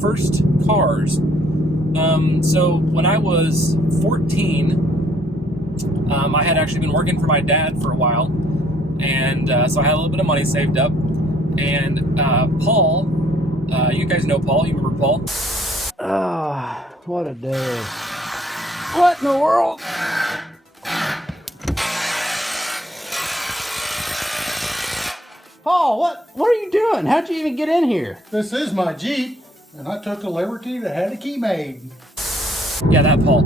first cars. So when I was 14, I had actually been working for my dad for a while, and so I had a little bit of money saved up. And Paul, you guys know Paul. You remember Paul? Ah, what a day! What in the world? Paul, what are you doing? How'd you even get in here? This is my Jeep, and I took the liberty to have a key made. Yeah, that Paul.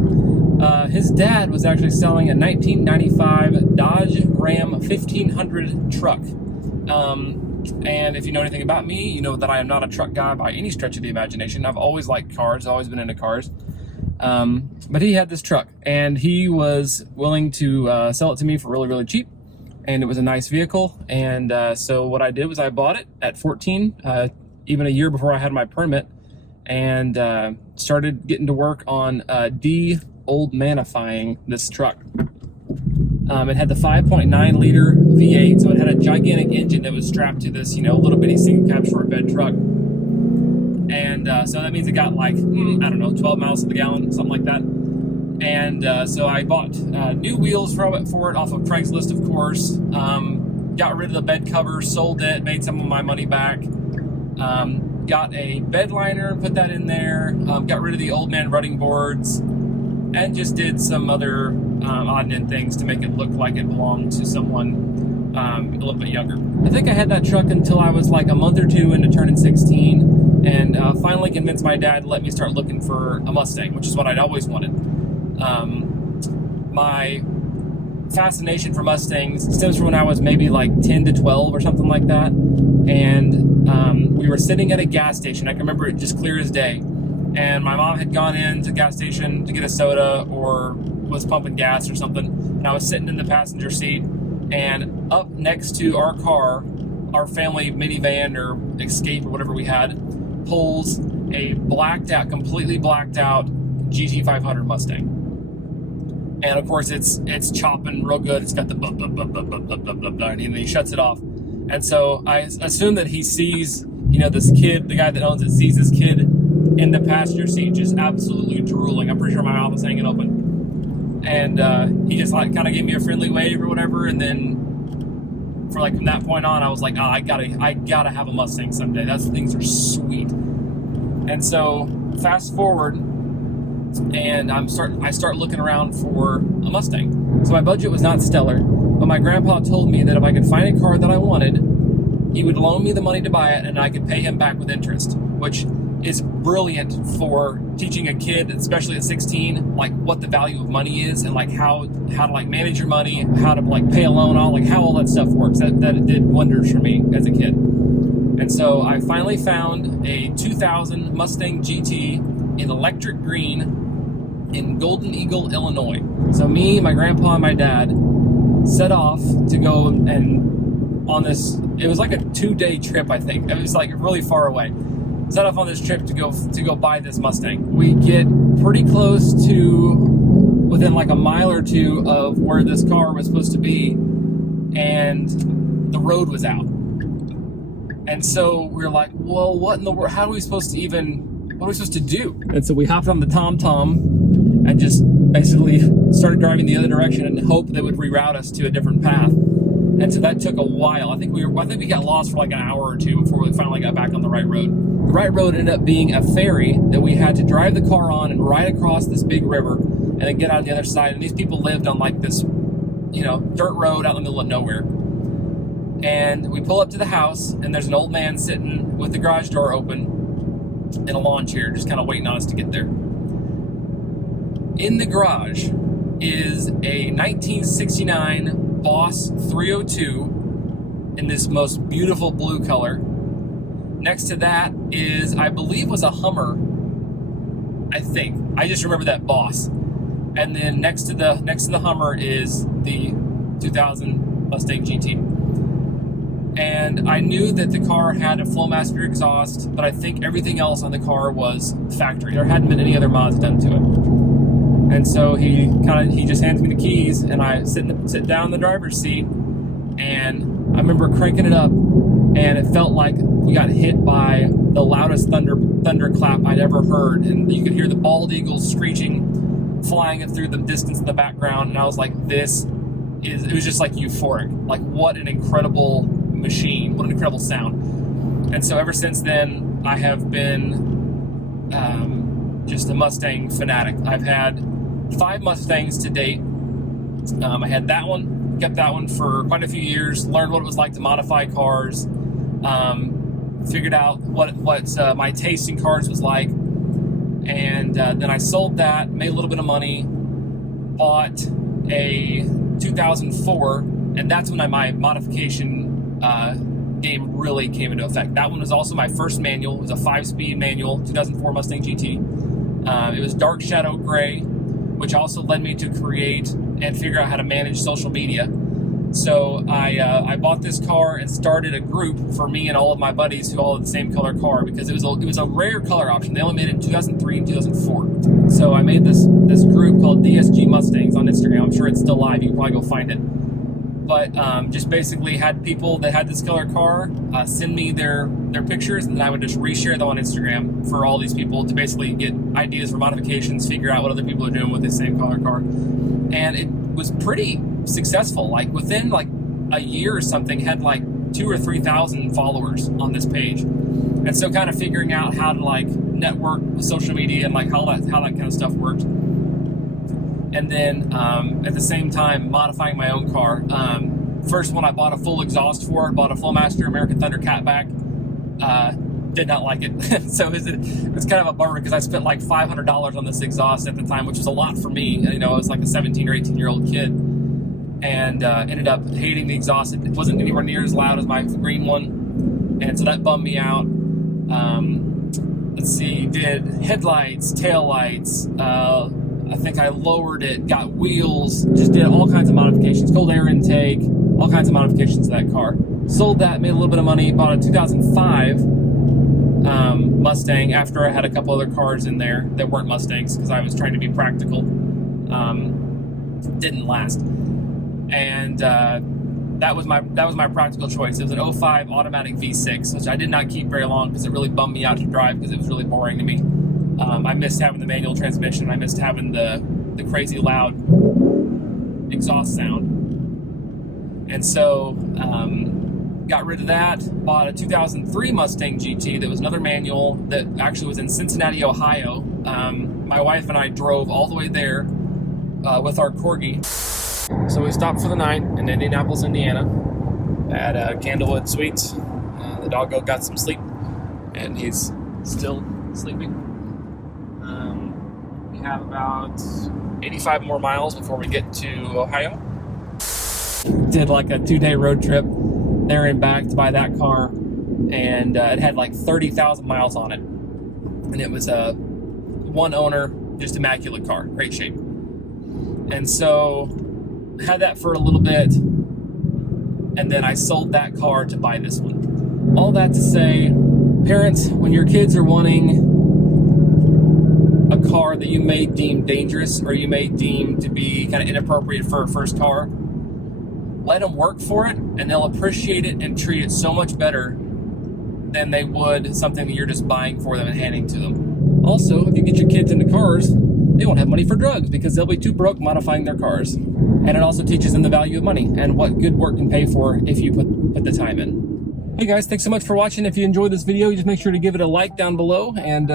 His dad was actually selling a 1995 Dodge Ram 1500 truck. And if you know anything about me, you know that I am not a truck guy by any stretch of the imagination. I've always liked cars, always been into cars. But he had this truck, and he was willing to sell it to me for really, really cheap. And it was a nice vehicle. And so what I did was I bought it at 14, even a year before I had my permit, and started getting to work on de-old-manifying this truck. It had the 5.9 liter V8, so it had a gigantic engine that was strapped to this, little bitty single cab short bed truck. And so that means it got like, 12 miles to the gallon, something like that. And so I bought new wheels for it off of Craigslist, of course. Got rid of the bed cover, sold it, made some of my money back. Got a bed liner, put that in there. Got rid of the old man running boards, and just did some other odd and end things to make it look like it belonged to someone a little bit younger. I think I had that truck until I was like a month or two into turning 16, and finally convinced my dad to let me start looking for a Mustang, which is what I'd always wanted. My fascination for Mustangs stems from when I was maybe like 10 to 12 or something like that, and we were sitting at a gas station. I can remember it just clear as day, and my mom had gone into the gas station to get a soda or was pumping gas or something, and I was sitting in the passenger seat, and up next to our car, our family minivan or Escape or whatever we had, pulls a completely blacked out GT500 Mustang. And of course it's chopping real good. It's got the blah, blah, blah, blah, blah, blah, blah, blah, and he shuts it off. And so I assume that he sees, this kid, the guy that owns it, sees this kid in the passenger seat just absolutely drooling. I'm pretty sure my mouth was hanging open. And he just kind of gave me a friendly wave or whatever. And then from that point on, I was like, I gotta have a Mustang someday. Those things are sweet. And so fast forward, and I start looking around for a Mustang. So my budget was not stellar, but my grandpa told me that if I could find a car that I wanted, he would loan me the money to buy it, and I could pay him back with interest, which is brilliant for teaching a kid, especially at 16, what the value of money is, and how to manage your money, how to pay a loan off, how all that stuff works. That did wonders for me as a kid. And so I finally found a 2000 Mustang GT in electric green in Golden Eagle, Illinois. So me, my grandpa, and my dad set off to go and on this, it was like a 2-day trip, I think. It was really far away. Set off on this trip to go buy this Mustang. We get pretty close to within a mile or two of where this car was supposed to be, and the road was out. And so we're like, well, what in the world? What are we supposed to do? And so we hopped on the TomTom and just basically started driving the other direction and hoped they would reroute us to a different path. And so that took a while. I think we got lost for an hour or two before we finally got back on the right road. The right road ended up being a ferry that we had to drive the car on and ride across this big river and then get out the other side. And these people lived on this, dirt road out in the middle of nowhere. And we pull up to the house, and there's an old man sitting with the garage door open in a lawn chair, just kind of waiting on us to get there. In the garage is a 1969 Boss 302 in this most beautiful blue color. Next to that is, I believe, was a Hummer. I think. I just remember that Boss. And then next to the Hummer is the 2000 Mustang GT. And I knew that the car had a Flowmaster exhaust, but I think everything else on the car was factory. There hadn't been any other mods done to it. And so he just hands me the keys, and I sit down in the driver's seat, and I remember cranking it up, and it felt like we got hit by the loudest thunderclap I'd ever heard, and you could hear the bald eagles screeching, flying through the distance in the background, and I was like, it was just like euphoric. Like, what an incredible machine, what an incredible sound. And so ever since then, I have been just a Mustang fanatic. I've had 5 Mustangs to date. I had that one, kept that one for quite a few years, learned what it was like to modify cars, figured out what my taste in cars was like, and then I sold that, made a little bit of money, bought a 2004, and that's when my modification game really came into effect. That one was also my first manual. It was a 5-speed manual, 2004 Mustang GT. It was dark shadow gray, which also led me to create and figure out how to manage social media. So I bought this car and started a group for me and all of my buddies who all had the same color car, because it was a rare color option. They only made it in 2003 and 2004. So I made this group called DSG Mustangs on Instagram. I'm sure it's still live. You can probably go find it. But just basically had people that had this color car send me their pictures, and then I would just reshare them on Instagram for all these people to basically get ideas for modifications, figure out what other people are doing with the same color car. And it was pretty successful. Like within like a year or something, had like 2,000 or 3,000 followers on this page. And so kind of figuring out how to like network with social media and like how that kind of stuff worked. And then at the same time modifying my own car. First one I bought a full exhaust for, bought a Flowmaster American Thunder Catback. Did not like it. So it's kind of a bummer, because I spent like $500 on this exhaust at the time, which was a lot for me. You know, I was like a 17 or 18-year-old kid, and ended up hating the exhaust. It wasn't anywhere near as loud as my green one, and so that bummed me out. Let's see, did headlights, taillights, I think I lowered it, got wheels, just did all kinds of modifications, cold air intake, all kinds of modifications to that car. Sold that, made a little bit of money, bought a 2005 Mustang after I had a couple other cars in there that weren't Mustangs, because I was trying to be practical. Didn't last. And that was my practical choice. It was an 05 automatic V6, which I did not keep very long because it really bummed me out to drive, because it was really boring to me. I missed having the manual transmission. I missed having the crazy loud exhaust sound. And so got rid of that, bought a 2003 Mustang GT that was another manual that actually was in Cincinnati, Ohio. My wife and I drove all the way there with our Corgi. So we stopped for the night in Indianapolis, Indiana at Candlewood Suites. The doggo got some sleep, and he's still sleeping. We have about 85 more miles before we get to Ohio. Did like a 2-day road trip there and back to buy that car, and it had like 30,000 miles on it, and it was a one owner, just immaculate car, great shape. And so had that for a little bit, and then I sold that car to buy this one. All that to say, parents, when your kids are wanting a car that you may deem dangerous, or you may deem to be kind of inappropriate for a first car, let them work for it, and they'll appreciate it and treat it so much better than they would something that you're just buying for them and handing to them. Also, if you get your kids into cars, they won't have money for drugs, because they'll be too broke modifying their cars. And it also teaches them the value of money and what good work can pay for if you put the time in. Hey guys, thanks so much for watching. If you enjoyed this video, just make sure to give it a like down below, and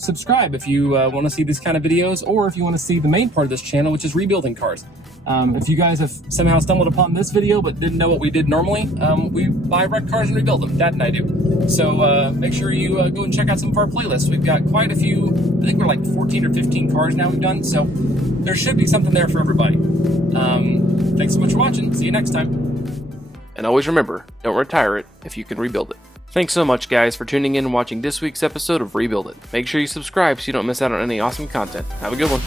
subscribe if you want to see these kind of videos, or if you want to see the main part of this channel, which is rebuilding cars. If you guys have somehow stumbled upon this video but didn't know what we did normally, we buy wrecked cars and rebuild them. Dad and I do. So make sure you go and check out some of our playlists. We've got quite a few. I think we're like 14 or 15 cars now we've done, so there should be something there for everybody. Thanks so much for watching. See you next time. And always remember, don't retire it if you can rebuild it. Thanks so much, guys, for tuning in and watching this week's episode of Rebuild It. Make sure you subscribe so you don't miss out on any awesome content. Have a good one.